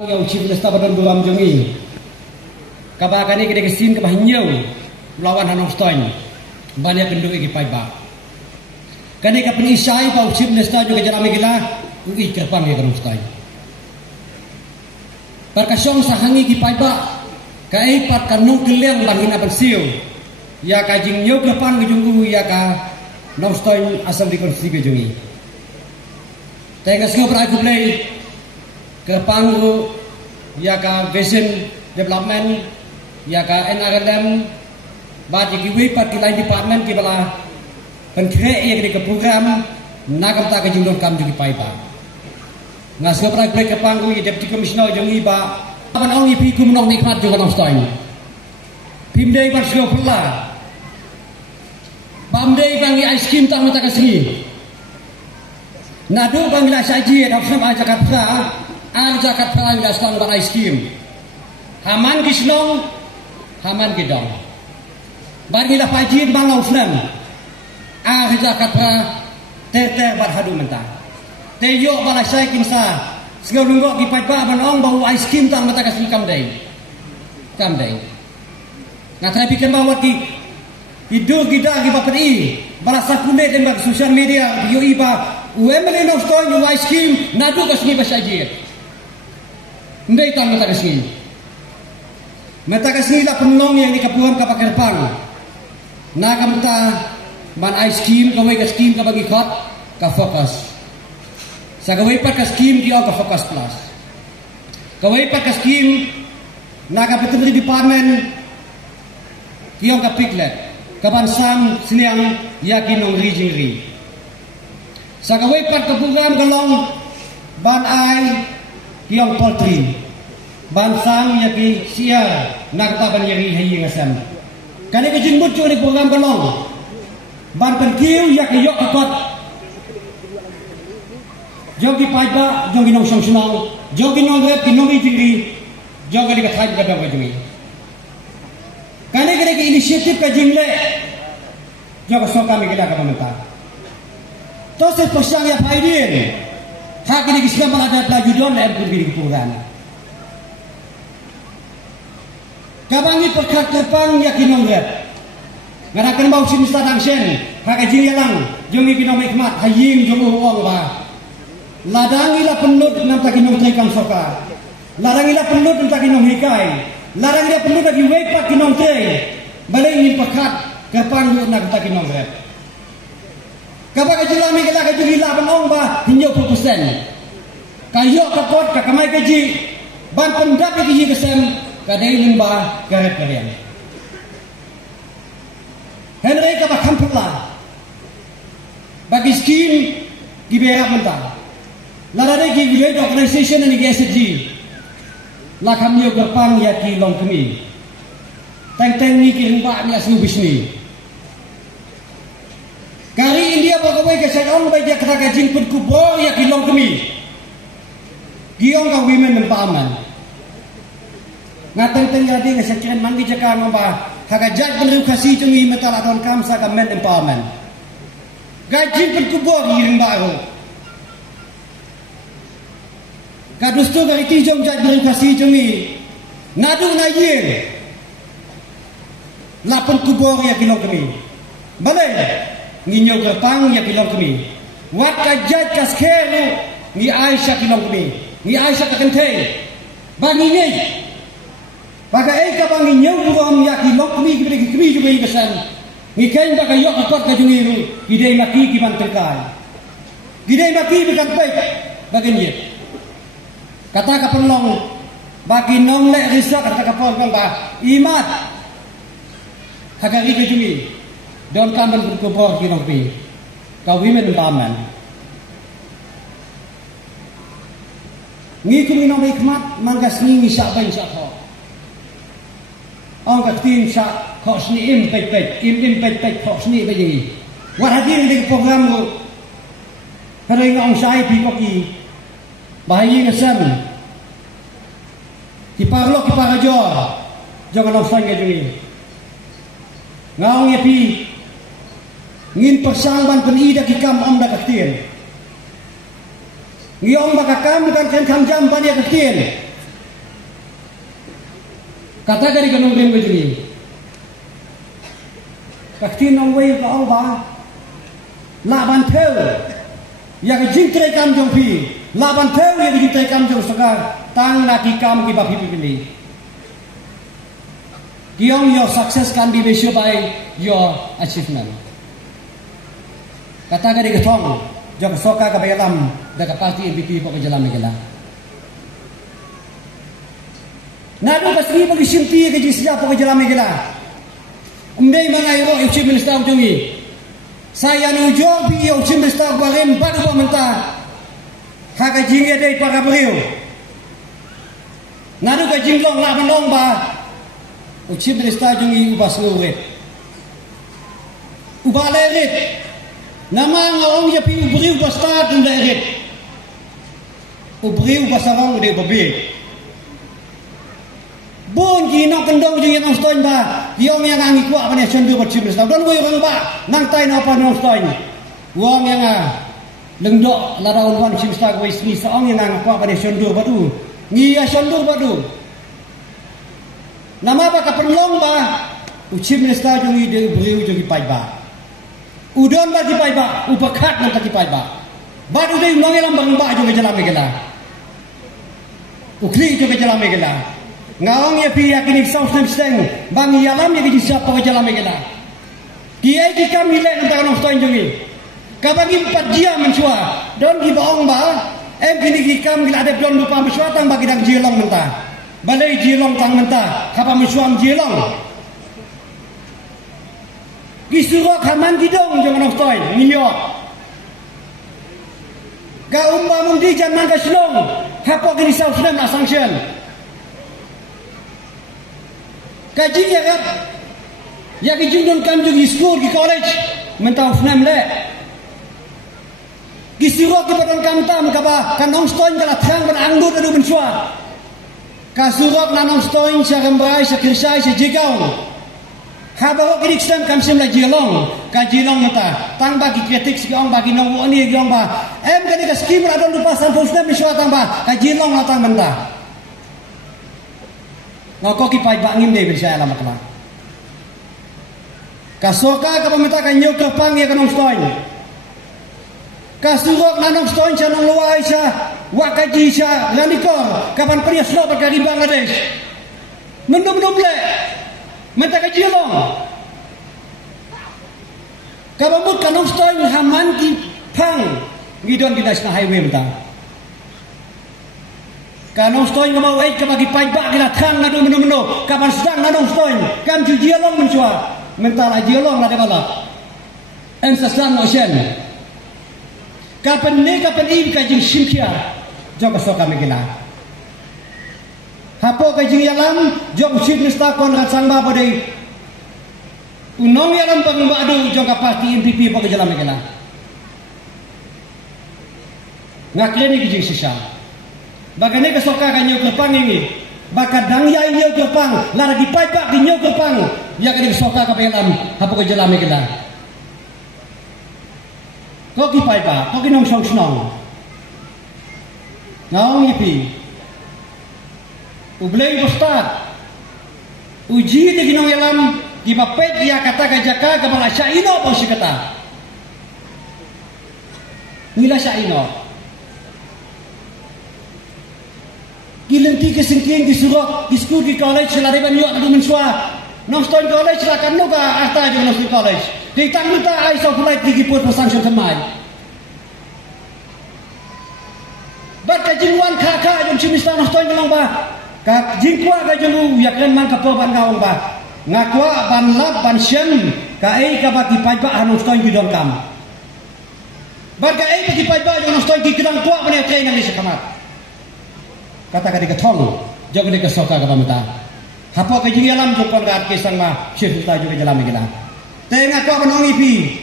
Yang chief minister badan duram jongi kabakani kede kesin ke bahinyau lawan Hanong Stoin banyak penduduk igi paiba kani ka penisai pa chief minister juga jarami gila ui kerpang ke Hanong Stoin perkasyong sahangi igi paiba ka ipat kanung keleng bangina pensiu ya ka jingnyau kerpang ke junggu ya ka Hanong Stoin asam di konstitusi ke jongi tengas ngo beraku play kerpanggu ya ka vision development ya ka NRLM bagi kiwi pat lain department ki bala penkre ya ke program nagam ta ke jundon kam jugi paiba ngasgo pra break kerpanggu ya deputy commissioner jongi ba apan ong ipi kum nong nikmat juga nong stoin pimdei pat sgo pula bamdei bangi ice cream tang mata kasih nadu bangi la saji dak sam ajakat pra jakat perang gaslang banai skim haman kisnong haman kidong bagi la pajin bang ausnan jakat pra ter bat hadu mentah teyo bala sai kinsa sgau lungo ki paiba banong bau ice cream tang mata kasih kam dai na tapi kan bawa ki hidup kita ki bapri bala sakune tembak sosial media yo iba UML no stoy yo ice cream nadu kasni basajir ndai tang mata kasih la penong yang dikapuan ka pakerpang na kamta man ice cream kawai ka scheme ka bagi khot ka focus sa kawai pa ka scheme ki ka focus plus kawai pa ka scheme na ka veterinary department ki ka piglet ka bansam siliang yakinong rijing sa kawai pa ka program galong ban ai yang poultry bansang yaki sia nakta ban yari hayi ngasam kane ke jingbut ni program balong ban penkiu yaki yok kot jogi paiba jogi nong song sunong jogi nong rep kinong ijiri jogi di kathai gadang gajumi kane ke inisiatif ka jingle jogi soka mi gida ka pamenta to se posang ya faidin hak ini kisah ada pelaju don dan pergi ke program. Kabangi perkat terpang yakin nongret. Ngarakan bau sin stadang sen hak ajil yalang jongi kinong hikmat haying jongo uang ba. Ladangi la penut nam takinong trekam soka. Ladangi la penut nam takinong hikai. Ladangi la penut lagi wepat kinong tre. Balai ingin perkat terpang nak takinong ret. Kapag ajilami kala ka jugila banong ba hinyo putusan kayo kapot ka kamay kaji ban pendak kaji kesem kadai limba garet kalian Henry ka bakampula bagi skin gibera mentah larade gi great organization and GSG la kamyo gerpang ya ki long kemi teng ni ki limba ni asu bisni kari India berkawai ke sekarang baik dia kata kajin pun kubur ya kilong kemi giong ka women empowerment ngateng teng jadi ke sekian manggi jaka ngomba hagajat berukasi cungi metal adon kamsa ka men empowerment gajin pun kubur giring baru kadustu kari tijong jat berukasi cungi nadu nayir lapun kubur ya kilong kemi balai nginyo gerpang ya kilong kemi wat kajat kaskeru ni Aisyah kilong kemi ni Aisyah kakente bagi ni bagi ka bang nginyo buram ya kilong kemi juga ikesan ni kain bagi yok akot ka jungiru gidai maki ki ban terkai gidai maki bukan baik bagi ni kata ka penlong bagi nong lek risak kata ka penlong ba imat hagari ka jungi don kamen berkubur kinong pi kau women empowerment ngi kumi nong hikmat manggas ni sak bain sak ho ong ka tin sak kho sni im pet kho sni ba yi wat hadir di program lu hari ngong sai pi ko ki bahayi ngasam ki parlo ki parajo jangan nong sang ngejui ngaong ya pi ngin persangban penida ki kam om da kaktir ngiong bakakam kan kan kam jam ban ya kaktir Kata dari kanong rim begini. Kakti nong wei ka ong ba. La ban theu. Ya ke jing tre kam jong pi. La ban theu ya ke jing tre kam jong sagar. Tang na ki kam ki ba pi pi. Your success can be measured by your achievement. Kata dari ketong, jom soka ke bayalam, dekat parti MPP pokok jalan megala. Nado kasih bagi simpi ke jisya pokok jalan megala. Umday mangai ro uci minister ujongi. Saya nujong pi uci minister barem baru pemerintah. Hak jingnya dari para beliau. Nado ke jinglong lah menong ba. Uci minister ujongi ubah seluruh. Ubah lerit. Nama ngawang ya pi ubri ubah start dan lerit. Ubri ubah sarong de babi. Bon gino kendong jeung yang stoin ba. Diong yang angi kuat bani cendu uci minister. Don boy orang ba nang tai na apa nang stoin. Wong yang lengdok ladaun wan uci minister go ismi saong yang ang kuat bani cendu badu. Ngia cendu badu. Nama apa kaperlong ba uci minister jeung ide ubri jeung pai ba. Udon bagi pai ba, upakat nan bagi pai ba. Baru dei nongelam bang ba jeung jalan megala. Ukli jeung jalan megala. Ngawang ya pi yakin saus nem steng bang yalam ya di siapa ke jalan megala. Kiai ki kami le nan tanong stoin jeung ni. Kabagi 4 jam mencua. Don di baong ba em kini ki kam gila ada don lupa mencua tang bagi dang jelong mentah. Balai jelong tang mentah, kapa mencua jelong. Gisurok haman gidong jangan nongstoy New Ka umba mundi jangan ka silong hapok ni South Sudan na sanction. Kaji ya kan ya kijindon kam ju school di college mentau Sudan le. Gisurok ki badan kam tam ka ba kan nongstoy kala thang ban anggut adu mensua. Kasurok na nongstoy sa kambrai sa kirsai sa jigau. Habang kita Islam kami semula jelong, kajilong mata, tang bagi kritik sekiong bagi nong ni sekiong ba, em kini keskim ada lupa sampai Islam misal tang ba, kajilong latang mentah. Ngoko kipai bangin deh bersaya lama kelak. Kasoka kalau minta kanyok kerpang ya kanong stoin. Kasurok nanong stoin sa nong luai sa, wakaji sa ranikor, kapan pernah slow berkari Bangladesh. Mendum-dum le. Mata kajilong. Kabamut kanong stoin haman ki pang gidon di national highway mata. Kanong stoin kamau ai kabagi paiba kila thang nadu menu kapan sedang nanong stoin kam ju jilong mencua mental jilong la de balap. Em sasang ocean. Kapan ini kajing simkia joga soka megila. Hapo kajing yalam jog chief minister kon ratsang ba bodai unong yalam bang badu jog parti MPP pa jalan megala ngakleni kajing sisa bagane ka soka kanyo kepang ini bakadang ya inyo kepang lara di paipak inyo kepang ya kani soka ka yalam hapo ka jalan megala ko ki paipak ko kinong song ngaong ipi Ublay Ustad uji di ginong yalam di bapet ya kata gajaka kapala syaino pang si kata nila syaino gilenti kesengking disurok diskut di college selariban yuk adu mensua nongstoin college silakan nuka arta di nongstoin college di tangguta aisyah kulai tinggi put pasangsion semai bat kajingwan kakak jom cimista nongstoin kelang ba Kak jingkwa ka julu yaklen man ka pan kaong ba ngakwa ban lab ban syen ka ai ka bagi paiba anu stoin gidon kam bar ka ai bagi paiba anu stoin gidon kwa ban train nang sa kamat kata ka di ketong jog di kesoka ka pamata hapo ka jing yalam jong ka kisang ma syekh ta juga jalan megala te ngakwa ban ong ipi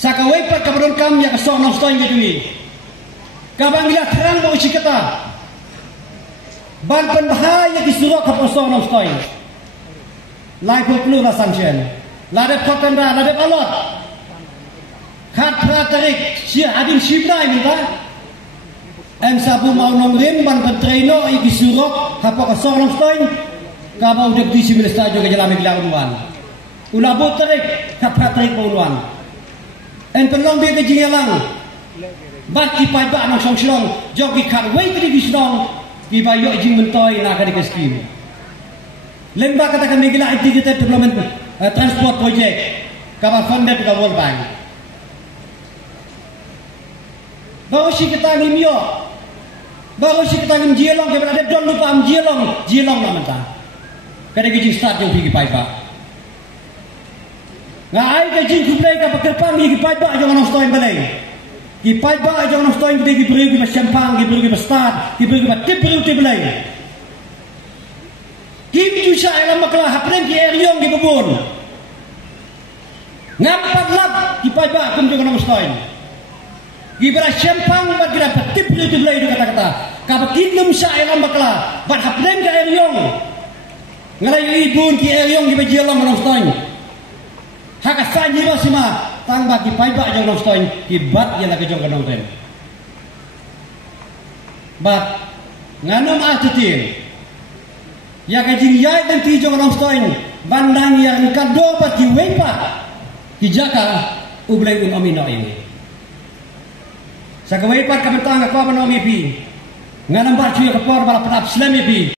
saka wepat ka ban kam ya ka so nang stoin gidui ka bangila terang mo sikata ban penbahaya disuruh ke posong nong stoin. Lai puluh la sanction. Lade kotanda, lade balot. Kat pratarik sia adin sibrai minta. Em sabu mau nong rim ban pentreno i disuruh hapo kosong nong stoin. Kaba udah di sini stajo ke jalan bilang unuan. Ulabut terik kapra terik unuan. En pelong be ke jingelang. Bat ki pai ba nang song slong jogi khat wei ke di slong ki ba yo jing mentoi na ka di skim. Lemba kata kami gila integrated development transport project kaba funded ke World Bank. Baru si kita ngimyo. Baru si kita ngim jielong ke berada don lupa am jielong na menta. Kada ke jing start jo ki pai ba. Ngai ke jing kuplai ka pakerpang ki pai ba jo nang stoi balai. Ki pai ba jo nang stoi ki beri ki champang ki beri ki start ki beri ki tip beri tip balai. Kim tu sa elam makla hapren ki eriong ki bubun. Ngapat lap ki pai ba kum jo nang stoi. Ki beri champang ba kira tip beri tip balai kata-kata. Ka kinum sa elam makla ba hapren ki eriong. Ngalai ibun ki eriong ki bejielong nang stoi. Haka sanji lo sima tang bagi pai ba jong nong stoin ibat ya lagi jong kanong ten. Bat nganom atitin. Ya ka jing yai dan ti jong nong stoin bandang yang kado bat ki wepa. Hijaka ublay un omino ini. Sa ka wepa ka betang ka pa no mi pi. Nganam ba chu ka por bala patap slem pi.